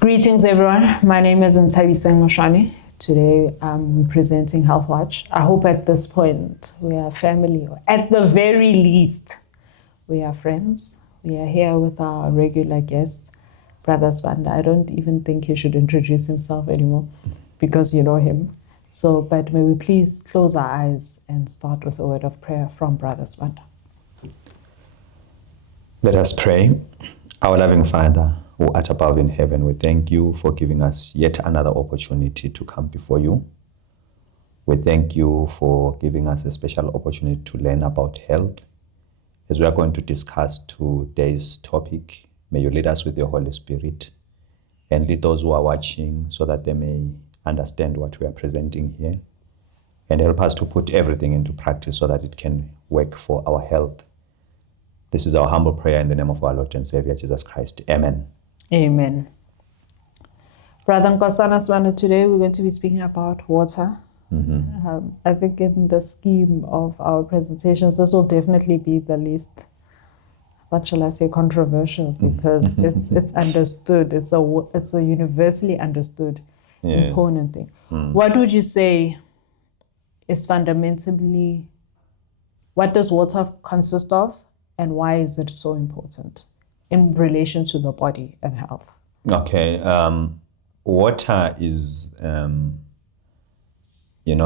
Greetings, everyone. My name is Nthabiseng Moshane. Today, I'm presenting Health Watch. I hope at this point we are family, or at the very least, we are friends. We are here with our regular guest, Brother Swanda. I don't even think he should introduce himself anymore because you know him. But may we please close our eyes and start with a word of prayer from Brother Swanda. Let us pray. Our loving Father, who art above in heaven, we thank you for giving us yet another opportunity to come before you. We thank you for giving us a special opportunity to learn about health. As we are going to discuss today's topic, may you lead us with your Holy Spirit and lead those who are watching so that they may understand what we are presenting here and help us to put everything into practice so that it can work for our health. This is our humble prayer in the name of our Lord and Savior, Jesus Christ. Amen. Amen. Brother Nkosana Swanda, today we're going to be speaking about water. I think in the scheme of our presentations, this will definitely be the least, what shall I say, controversial, because it's understood. It's a universally understood important thing. What would you say is fundamentally, what does water consist of, and why is it so important in relation to the body and health? Okay. Water is,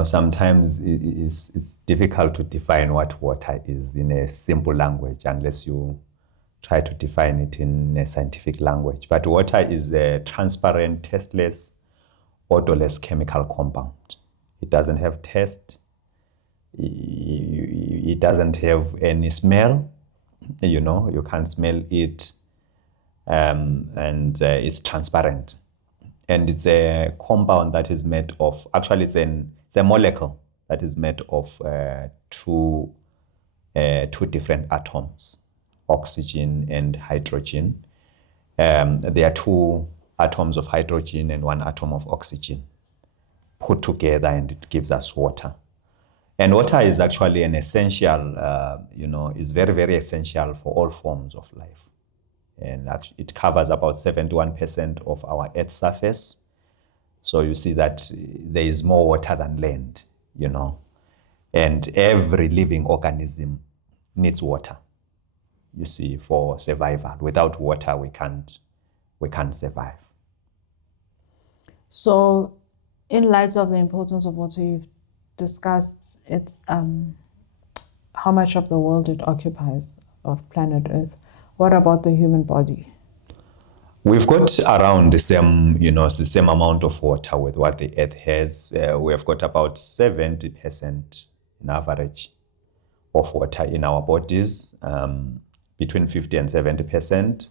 sometimes it's difficult to define what water is in a simple language unless you try to define it in a scientific language. But water is a transparent, tasteless, odorless chemical compound. It doesn't have taste. It doesn't have any smell. You can't smell it. And it's transparent. And it's a compound that is made of, actually it's a molecule that is made of two different atoms, oxygen and hydrogen. There are two atoms of hydrogen and one atom of oxygen put together, and it gives us water. And water is actually an essential, is very, very essential for all forms of life. And it covers about 71% of our Earth's surface. So you see that there is more water than land, And every living organism needs water, you see, for survival. Without water, we can't survive. So in light of the importance of water, you've discussed its how much of the world it occupies of planet Earth. What about the human body? We've got around the same amount of water with what the Earth has. We have got about 70% in average of water in our bodies, between 50 and 70%.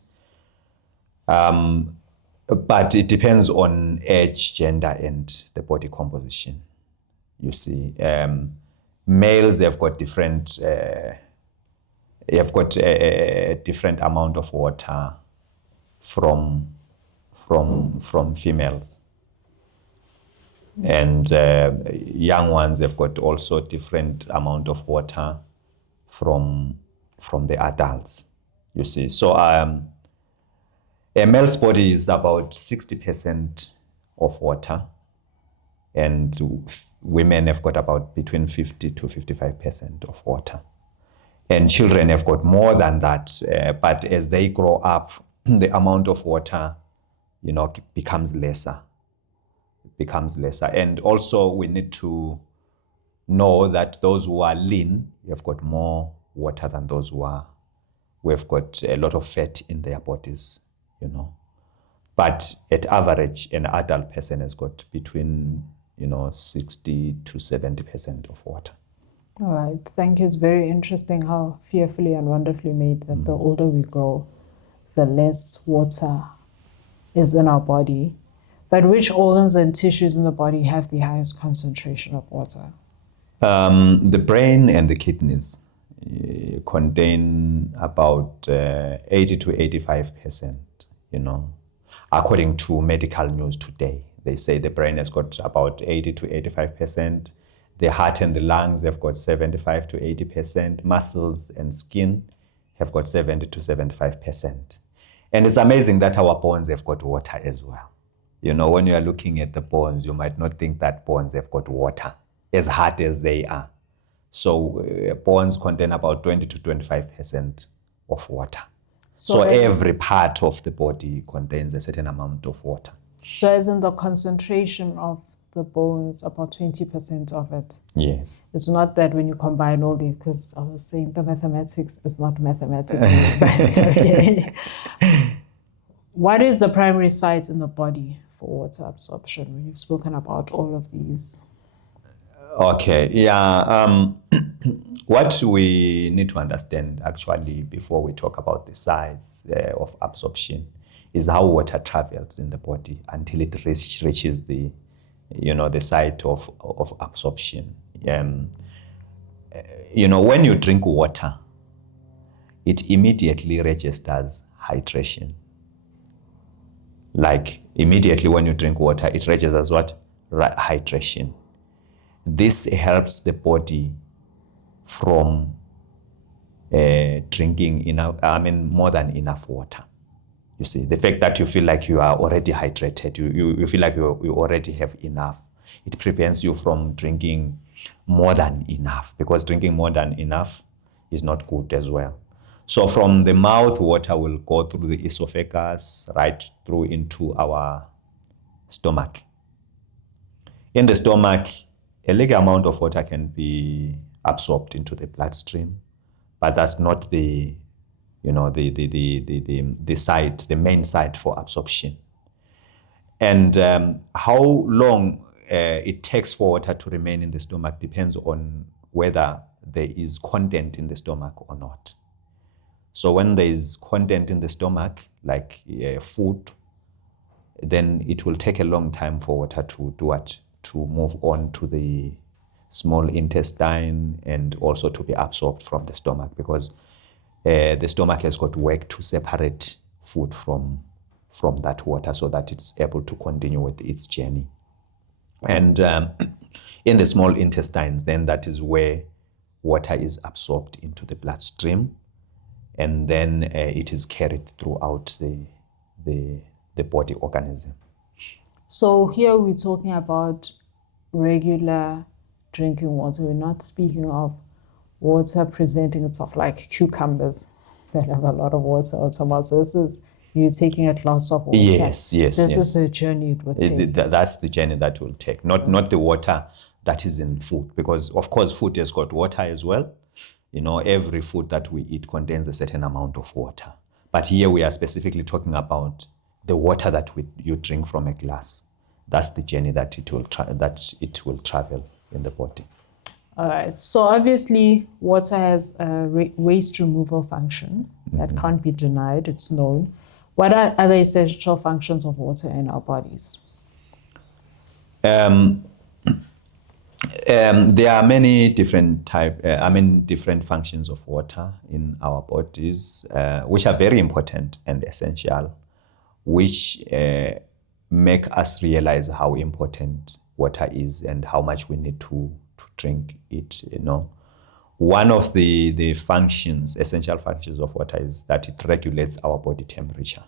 But it depends on age, gender, and the body composition. You see, males have got different. A different amount of water from females, and young ones have got also different amount of water from the adults. You see, so a male's body is about 60% of water, and women have got about between 50 to 55% of water. And children have got more than that, but as they grow up, the amount of water, becomes lesser. And also we need to know that those who are lean have got more water than those who have got a lot of fat in their bodies, But at average, an adult person has got between, 60 to 70% of water. All right, thank you. It's very interesting how fearfully and wonderfully made that the older we grow, the less water is in our body. But which organs and tissues in the body have the highest concentration of water? The brain and the kidneys contain about 80 to 85%, According to Medical News Today, they say the brain has got about 80 to 85%. The heart and the lungs have got 75 to 80%. Muscles and skin have got 70 to 75%. And it's amazing that our bones have got water as well. You know, when you are looking at the bones, you might not think that bones have got water, as hard as they are. So bones contain about 20 to 25% of water. So every part of the body contains a certain amount of water. So as in the concentration of the bones, about 20% of it. Yes. It's not that when you combine all these, because I was saying the mathematics is not mathematical, but it's okay. What is the primary site in the body for water absorption when you've spoken about all of these? Okay, yeah. What we need to understand actually before we talk about the sites of absorption is how water travels in the body until it reaches the, the site of absorption. When you drink water, it immediately registers hydration. Like immediately when you drink water, it registers what? Hydration. This helps the body from drinking more than enough water. You see, the fact that you feel like you are already hydrated, you feel like you already have enough, it prevents you from drinking more than enough, because drinking more than enough is not good as well. So from the mouth, water will go through the esophagus, right through into our stomach. In the stomach, a little amount of water can be absorbed into the bloodstream, but that's not the site, the main site for absorption. And how long it takes for water to remain in the stomach depends on whether there is content in the stomach or not. So when there is content in the stomach, like food, then it will take a long time for water to do what? To move on to the small intestine and also to be absorbed from the stomach, because the stomach has got work to separate food from that water so that it's able to continue with its journey. And in the small intestines, then that is where water is absorbed into the bloodstream, and then it is carried throughout the body organism. So here we're talking about regular drinking water. We're not speaking of water presenting itself like cucumbers that have a lot of water or tomatoes. So this is you taking a glass of water. Yes. This is the journey it would take. That's the journey that will take, not the water that is in food, because of course food has got water as well. Every food that we eat contains a certain amount of water. But here we are specifically talking about the water that you drink from a glass. That's the journey that it will travel in the body. All right. So obviously, water has a waste removal function that can't be denied. It's known. What are other essential functions of water in our bodies? There are many different different functions of water in our bodies, which are very important and essential, which make us realize how important water is and how much we need to drink it. One of the essential functions of water is that it regulates our body temperature.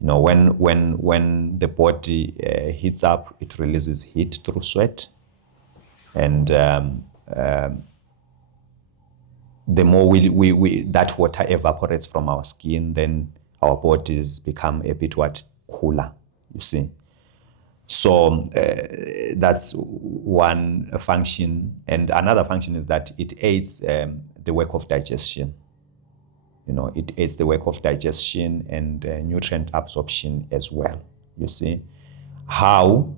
When the body heats up, it releases heat through sweat, and the more that water evaporates from our skin, then our bodies become a bit cooler. You see. So that's one function, and another function is that it aids the work of digestion. It aids the work of digestion and nutrient absorption as well. You see how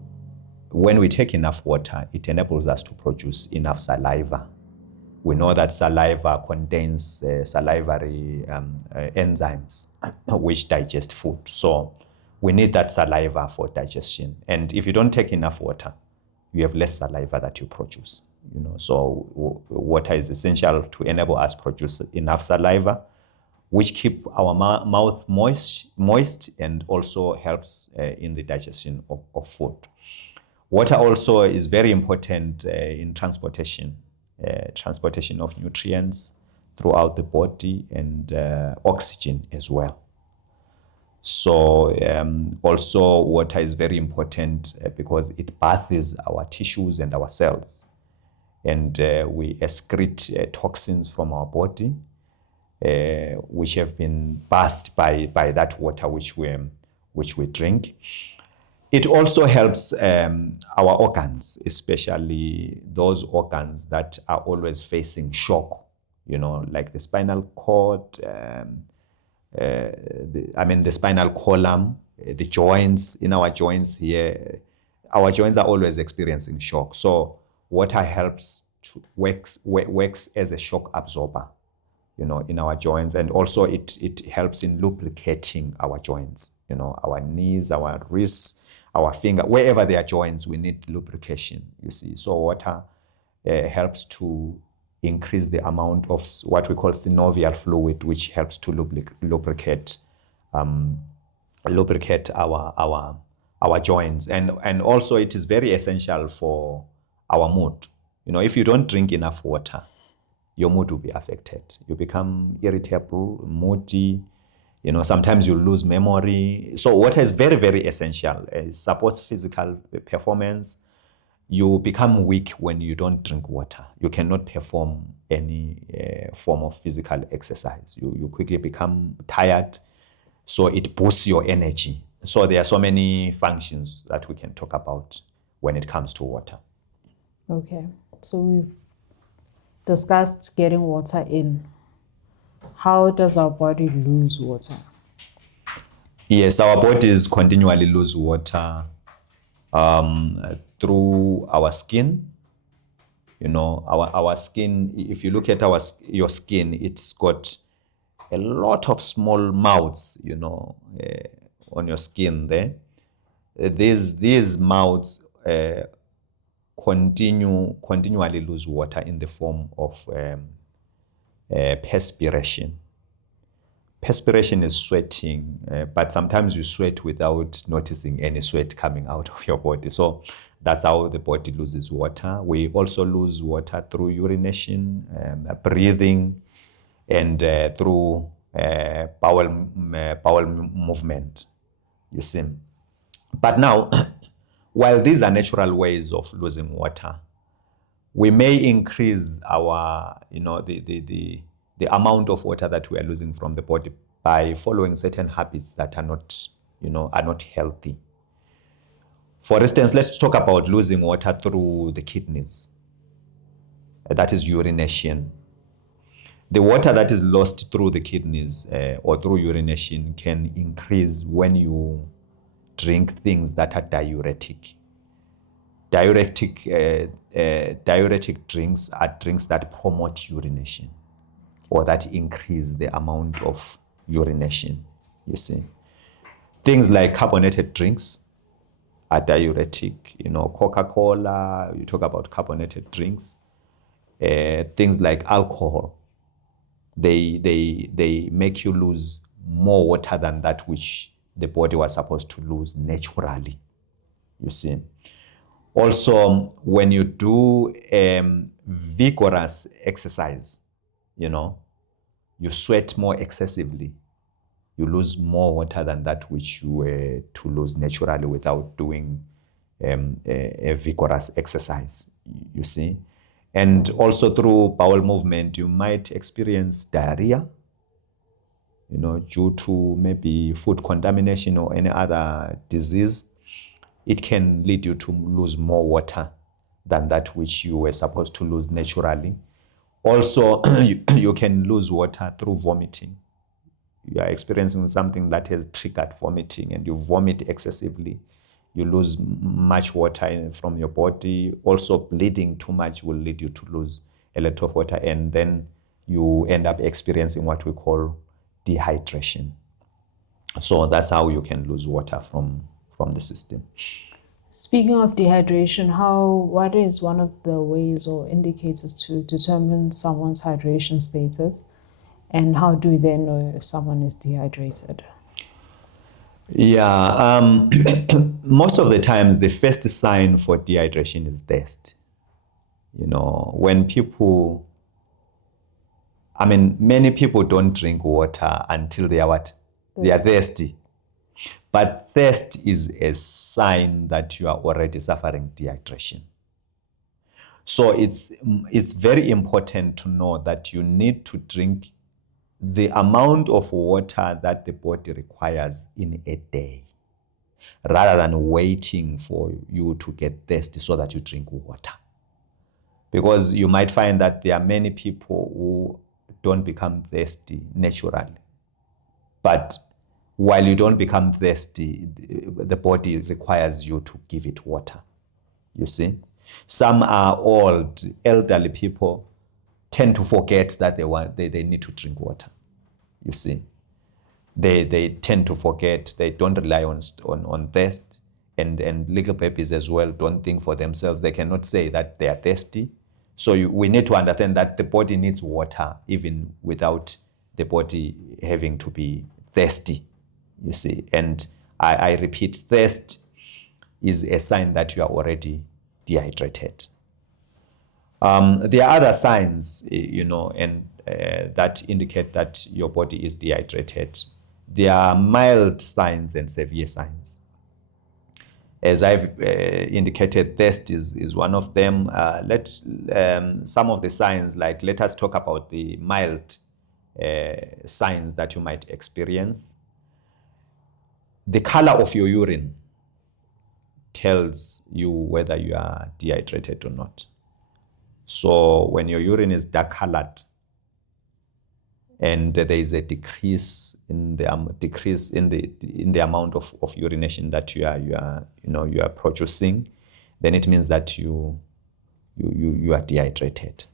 when we take enough water, it enables us to produce enough saliva. We know that saliva contains salivary enzymes which digest food. So we need that saliva for digestion. And if you don't take enough water, you have less saliva that you produce. So water is essential to enable us produce enough saliva, which keep our mouth moist and also helps in the digestion of food. Water also is very important in transportation of nutrients throughout the body, and oxygen as well. So also water is very important because it bathes our tissues and our cells. And we excrete toxins from our body, which have been bathed by that water which we drink. It also helps our organs, especially those organs that are always facing shock, like the spinal cord, the spinal column, the joints, in our joints here. Our joints are always experiencing shock. So water helps to works as a shock absorber, in our joints. And also it helps in lubricating our joints, our knees, our wrists, our finger, wherever there are joints, we need lubrication, you see. So water helps to increase the amount of what we call synovial fluid, which helps to lubricate our joints. And also it is very essential for our mood. If you don't drink enough water, your mood will be affected. You become irritable, moody, sometimes you lose memory. So water is very, very essential. It supports physical performance. You become weak when you don't drink water. You cannot perform any form of physical exercise. You quickly become tired. So it boosts your energy. So there are so many functions that we can talk about when it comes to water. Okay, so we've discussed getting water in. How does our body lose water? Yes, our bodies continually lose water through our skin. Our skin, if you look at your skin, it's got a lot of small mouths, on your skin there. These mouths continually lose water in the form of perspiration. Perspiration is sweating, but sometimes you sweat without noticing any sweat coming out of your body. So that's how the body loses water. We also lose water through urination, breathing, and through bowel movement, you see. But now, while these are natural ways of losing water, we may increase our, the amount of water that we are losing from the body by following certain habits that are not healthy. For instance, let's talk about losing water through the kidneys. That is urination. The water that is lost through the kidneys or through urination can increase when you drink things that are diuretic. Diuretic drinks are drinks that promote urination or that increase the amount of urination, you see. Things like carbonated drinks are diuretic, Coca-Cola, you talk about carbonated drinks. Things like alcohol, they make you lose more water than that which the body was supposed to lose naturally, you see. Also, when you do vigorous exercise, you sweat more excessively, you lose more water than that which you were to lose naturally without doing a vigorous exercise, you see. And also through bowel movement, you might experience diarrhea, due to maybe food contamination or any other disease. It can lead you to lose more water than that which you were supposed to lose naturally. Also, you can lose water through vomiting. You are experiencing something that has triggered vomiting and you vomit excessively. You lose much water from your body. Also, bleeding too much will lead you to lose a lot of water, and then you end up experiencing what we call dehydration. So that's how you can lose water from the system. Speaking of dehydration, what is one of the ways or indicators to determine someone's hydration status, and how do we then know if someone is dehydrated? Yeah, most of the times the first sign for dehydration is thirst. When people, many people don't drink water until they are what? Thirsty. They are thirsty. But thirst is a sign that you are already suffering dehydration. So it's very important to know that you need to drink the amount of water that the body requires in a day, rather than waiting for you to get thirsty so that you drink water. Because you might find that there are many people who don't become thirsty naturally. But while you don't become thirsty, the body requires you to give it water. You see? Some are old, elderly people tend to forget that they need to drink water. You see? They tend to forget, they don't rely on thirst, and little babies as well don't think for themselves. They cannot say that they are thirsty. So we need to understand that the body needs water even without the body having to be thirsty, you see. And I repeat, thirst is a sign that you are already dehydrated. There are other signs, and that indicate that your body is dehydrated. There are mild signs and severe signs. As I've indicated, thirst is one of them. Some of the signs, let us talk about the mild signs that you might experience. The color of your urine tells you whether you are dehydrated or not. So when your urine is dark colored and there is a decrease in the amount of urination that you are producing, then it means that you are dehydrated.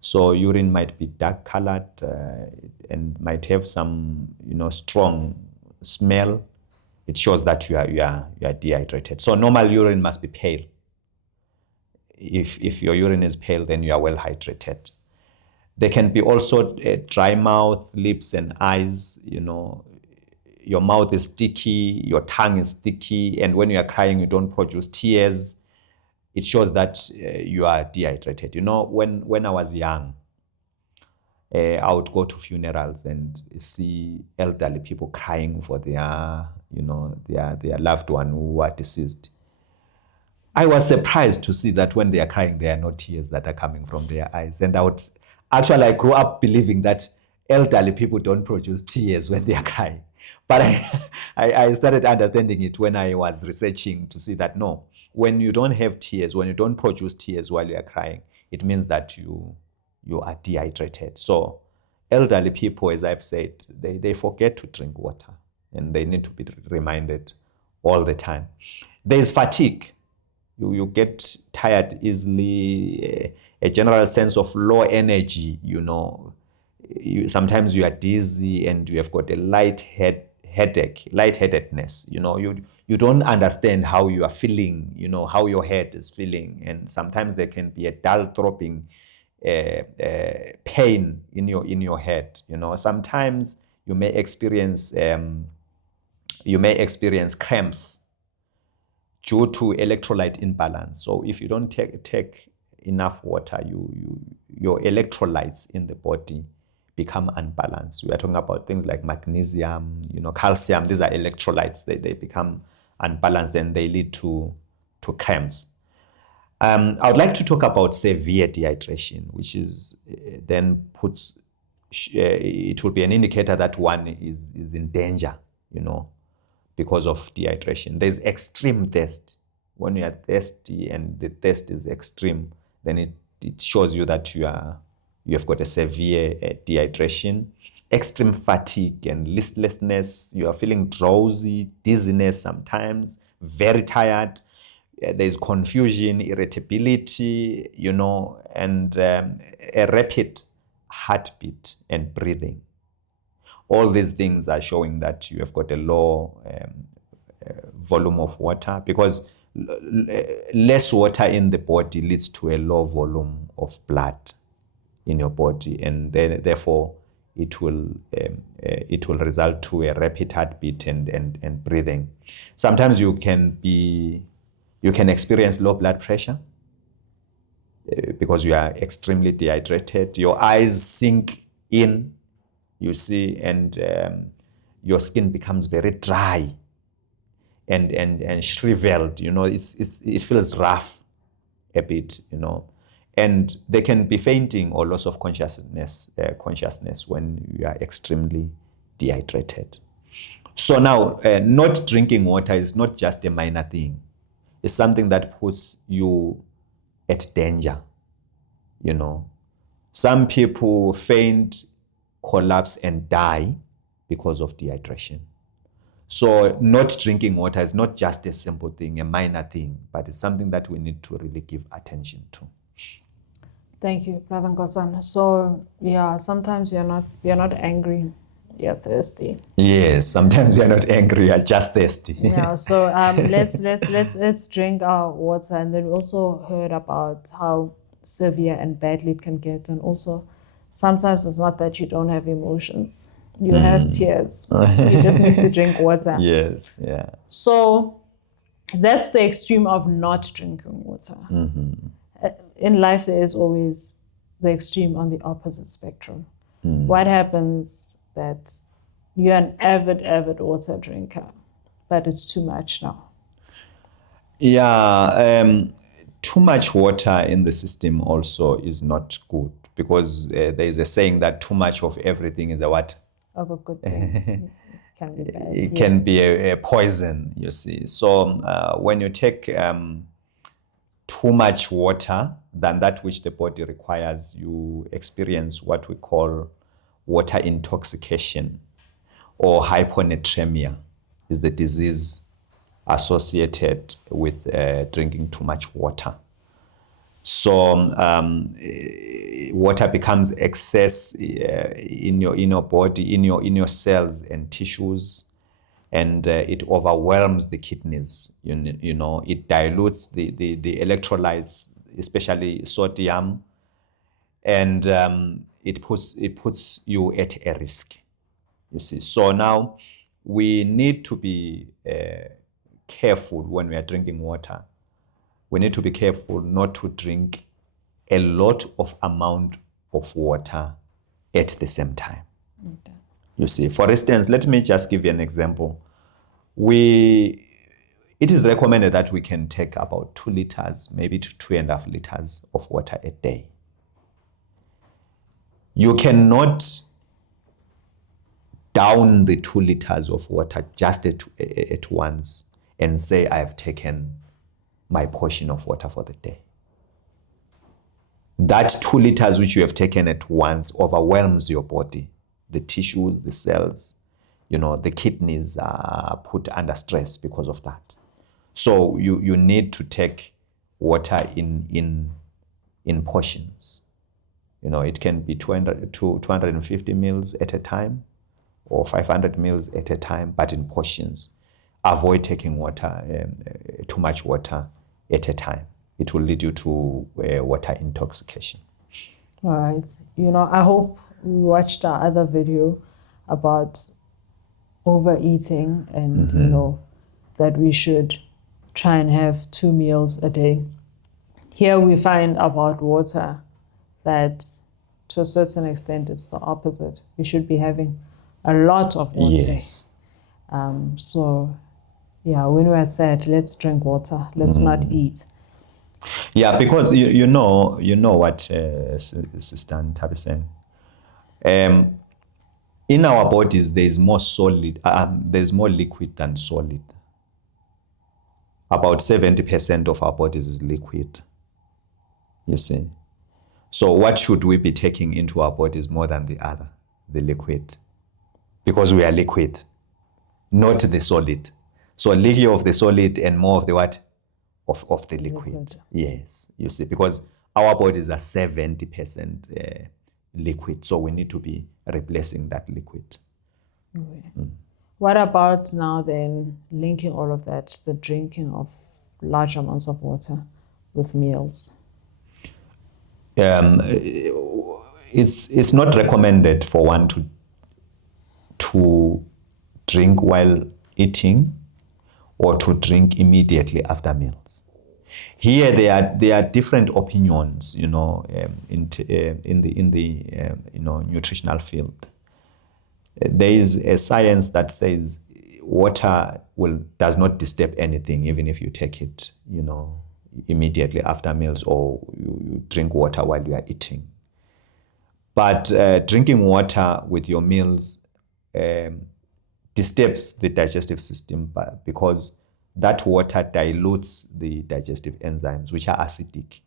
So urine might be dark colored and might have some strong smell. It shows that you are dehydrated. So normal urine must be pale. If your urine is pale, then you are well hydrated. There can be also a dry mouth, lips and eyes. Your mouth is sticky, your tongue is sticky, and when you are crying, you don't produce tears. It shows that you are dehydrated. When I was young, I would go to funerals and see elderly people crying for their loved one who are deceased. I was surprised to see that when they are crying, there are no tears that are coming from their eyes. And I grew up believing that elderly people don't produce tears when they are crying. But I started understanding it when I was researching to see that no, when you don't have tears, when you don't produce tears while you are crying, it means that you are dehydrated. So elderly people, as I've said, they forget to drink water and they need to be reminded all the time. There's fatigue. You get tired easily, a general sense of low energy, sometimes you are dizzy and you have got a lightheadedness. You don't understand how you are feeling, how your head is feeling. And sometimes there can be a dull throbbing pain in your head. Sometimes you may experience cramps due to electrolyte imbalance. So if you don't take enough water, your electrolytes in the body become unbalanced. We are talking about things like magnesium, calcium. These are electrolytes. They become unbalanced and they lead to cramps. I would like to talk about severe dehydration, which is then it will be an indicator that one is in danger, because of dehydration. There's extreme thirst. When you are thirsty and the thirst is extreme, then it shows you that you have got a severe dehydration. Extreme fatigue and listlessness. You are feeling drowsy, dizziness sometimes, very tired. There's confusion, irritability, and a rapid heartbeat and breathing. All these things are showing that you have got a low volume of water, because less water in the body leads to a low volume of blood in your body, and then therefore it will result to a rapid heartbeat and breathing. Sometimes you can experience low blood pressure because you are extremely dehydrated. Your eyes sink in, you see, and your skin becomes very dry. and shriveled. It feels rough a bit, and they can be fainting or loss of consciousness when you are extremely dehydrated. So now, not drinking water is not just a minor thing. It's something that puts you at danger. Some people faint, collapse, and die because of dehydration. So not drinking water is not just a simple thing, a minor thing, but it's something that we need to really give attention to. Thank you, Brother Nkosana. So yeah, sometimes you're not angry, you're thirsty. Yes, sometimes you're not angry, you're just thirsty. Yeah. So let's drink our water, and then we also heard about how severe and badly it can get, and also sometimes it's not that you don't have emotions. You have tears. You just need to drink water. Yes, yeah. So that's the extreme of not drinking water. In life, there is always the extreme on the opposite spectrum. What happens that you're an avid water drinker, but it's too much now? Yeah, too much water in the system also is not good, because there is a saying that too much of everything is a what? Of a good thing. Can be bad. It can be a poison, you see. So when you take too much water than that which the body requires, you experience what we call water intoxication, or hyponatremia is the disease associated with drinking too much water. So water becomes excess in your body, in your cells and tissues, and it overwhelms the kidneys. It dilutes the electrolytes, especially sodium, and it puts you at a risk. You see. So now we need to be careful when we are drinking water. We need to be careful not to drink a lot of amount of water at the same time. Okay. You see, for instance, let me just give you an example. It is recommended that we can take about 2 liters, maybe to 2.5 liters of water a day. You cannot down the 2 liters of water just at once and say, I have taken my portion of water for the day. That 2 liters which you have taken at once overwhelms your body. The tissues, the cells, the kidneys are put under stress because of that. So you need to take water in portions. It can be 200 to 250 mils at a time, or 500 mils at a time, but in portions. Avoid taking too much water at a time. It will lead you to water intoxication. All right. I hope you watched our other video about overeating and, that we should try and have 2 meals a day. Here we find about water that to a certain extent it's the opposite. We should be having a lot of water. Yes. So, yeah, when we're sad, let's drink water. Let's not eat. Yeah, because you know what Sister Ntabi is saying. In our bodies, there's more liquid than solid. About 70% of our bodies is liquid. You see. So what should we be taking into our bodies more than the other? The liquid. Because we are liquid, not the solid. So little of the solid and more of the what? Of the liquid. Yes, you see, because our bodies are 70% liquid. So we need to be replacing that liquid. Okay. What about now then linking all of that, the drinking of large amounts of water with meals? It's not recommended for one to drink while eating or to drink immediately after meals. Here there are different opinions, in the nutritional field. There is a science that says water does not disturb anything, even if you take it, immediately after meals, or you drink water while you are eating. But drinking water with your meals disturbs the digestive system because that water dilutes the digestive enzymes, which are acidic,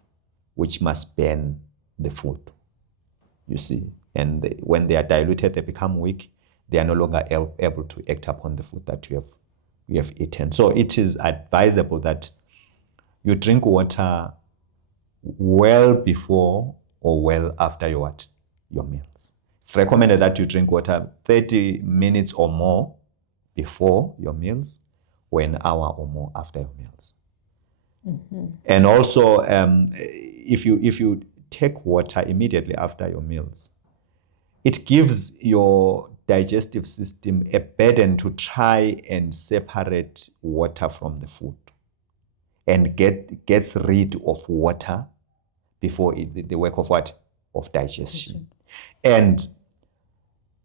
which must burn the food, you see. And when they are diluted, they become weak. They are no longer able to act upon the food that you have eaten. So it is advisable that you drink water well before or well after your meals. It's recommended that you drink water 30 minutes or more before your meals, or an hour or more after your meals. Mm-hmm. And also, if you take water immediately after your meals, it gives your digestive system a burden to try and separate water from the food and gets rid of water before the work of what? Of digestion. And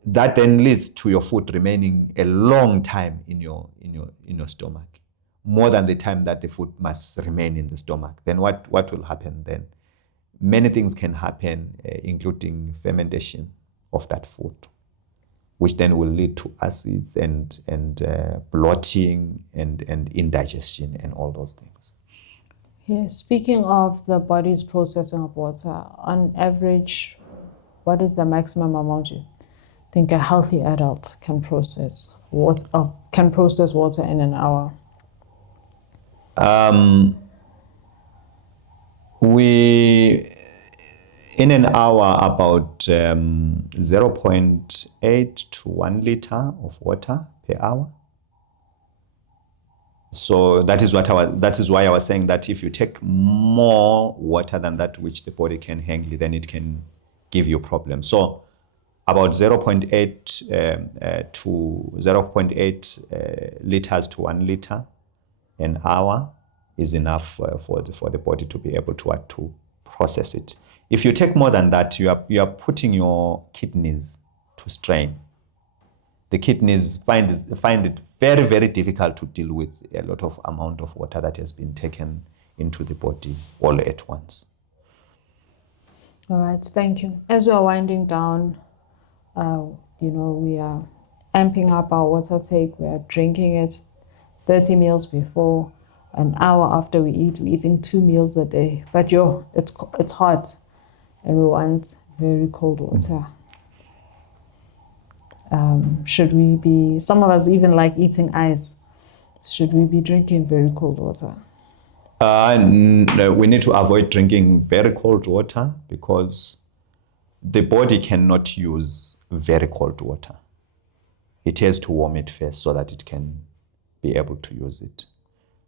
that then leads to your food remaining a long time in your stomach, more than the time that the food must remain in the stomach. Then what will happen then? Many things can happen, including fermentation of that food, which then will lead to acids and bloating and indigestion and all those things. Yeah, speaking of the body's processing of water, on average, what is the maximum amount you think a healthy adult can process water in an hour? In an hour, about 0.8 to 1 liter of water per hour. So that is why I was saying that if you take more water than that which the body can handle, then it can give you problems. So about 0.8 to 0.8 liters to 1 liter an hour is enough for the body to be able to process it. If you take more than that, you are putting your kidneys to strain. The kidneys find it very, very difficult to deal with a lot of amount of water that has been taken into the body all at once. All right, thank you. As we are winding down, we are amping up our water take. We are drinking it 30 meals before, an hour after we eat. We're eating 2 meals a day. But it's hot, and we want very cold water. Should we be, some of us even like eating ice. Should we be drinking very cold water? No, we need to avoid drinking very cold water because the body cannot use very cold water. It has to warm it first so that it can be able to use it.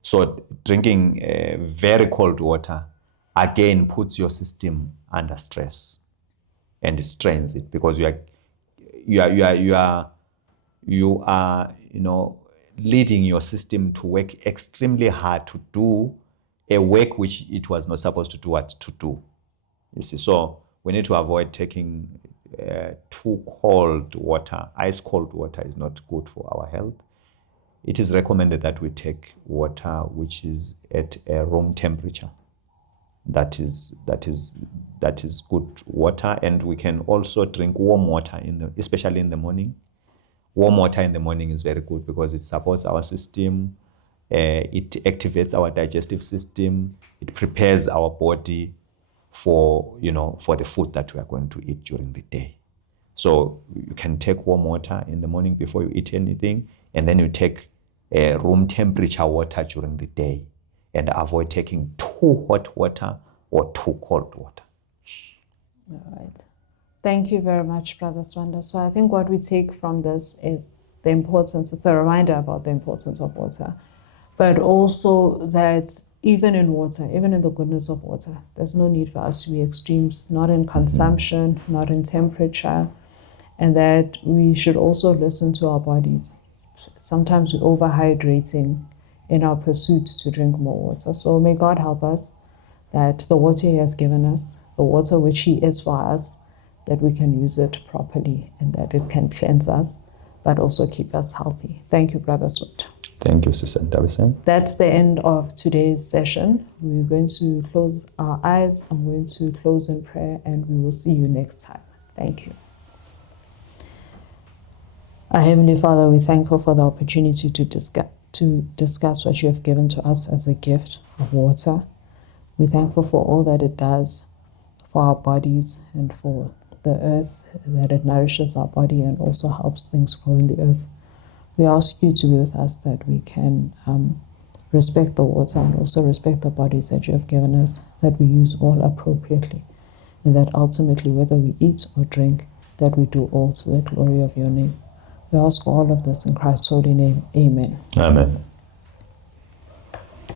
So drinking very cold water again puts your system under stress and strains it because you are leading your system to work extremely hard to do a work which it was not supposed to do. You see, so we need to avoid taking too cold water. Ice cold water is not good for our health. It is recommended that we take water which is at a room temperature. That is good water, and we can also drink warm water especially in the morning. Warm water in the morning is very good because it supports our system. It activates our digestive system. It prepares our body for the food that we are going to eat during the day. So you can take warm water in the morning before you eat anything, and then you take room temperature water during the day, and avoid taking too hot water or too cold water. All right. Thank you very much, Brother Swanda. So I think what we take from this is the importance, it's a reminder about the importance of water, but also that even in water, even in the goodness of water, there's no need for us to be extremes, not in consumption, not in temperature, and that we should also listen to our bodies. Sometimes we're overhydrating in our pursuit to drink more water. So may God help us that the water He has given us, the water which He is for us, that we can use it properly and that it can cleanse us, but also keep us healthy. Thank you, Brother Swart. Thank you, Sister Ntabiseng. That's the end of today's session. We're going to close our eyes. I'm going to close in prayer, and we will see you next time. Thank you. Our Heavenly Father, we thank you for the opportunity to discuss what you have given to us as a gift of water. We're thankful for all that it does for our bodies and for the earth, that it nourishes our body and also helps things grow in the earth. We ask you to be with us, that we can respect the water and also respect the bodies that you have given us, that we use all appropriately, and that ultimately, whether we eat or drink, that we do all to the glory of your name. We ask all of this in Christ's holy name. Amen. Amen.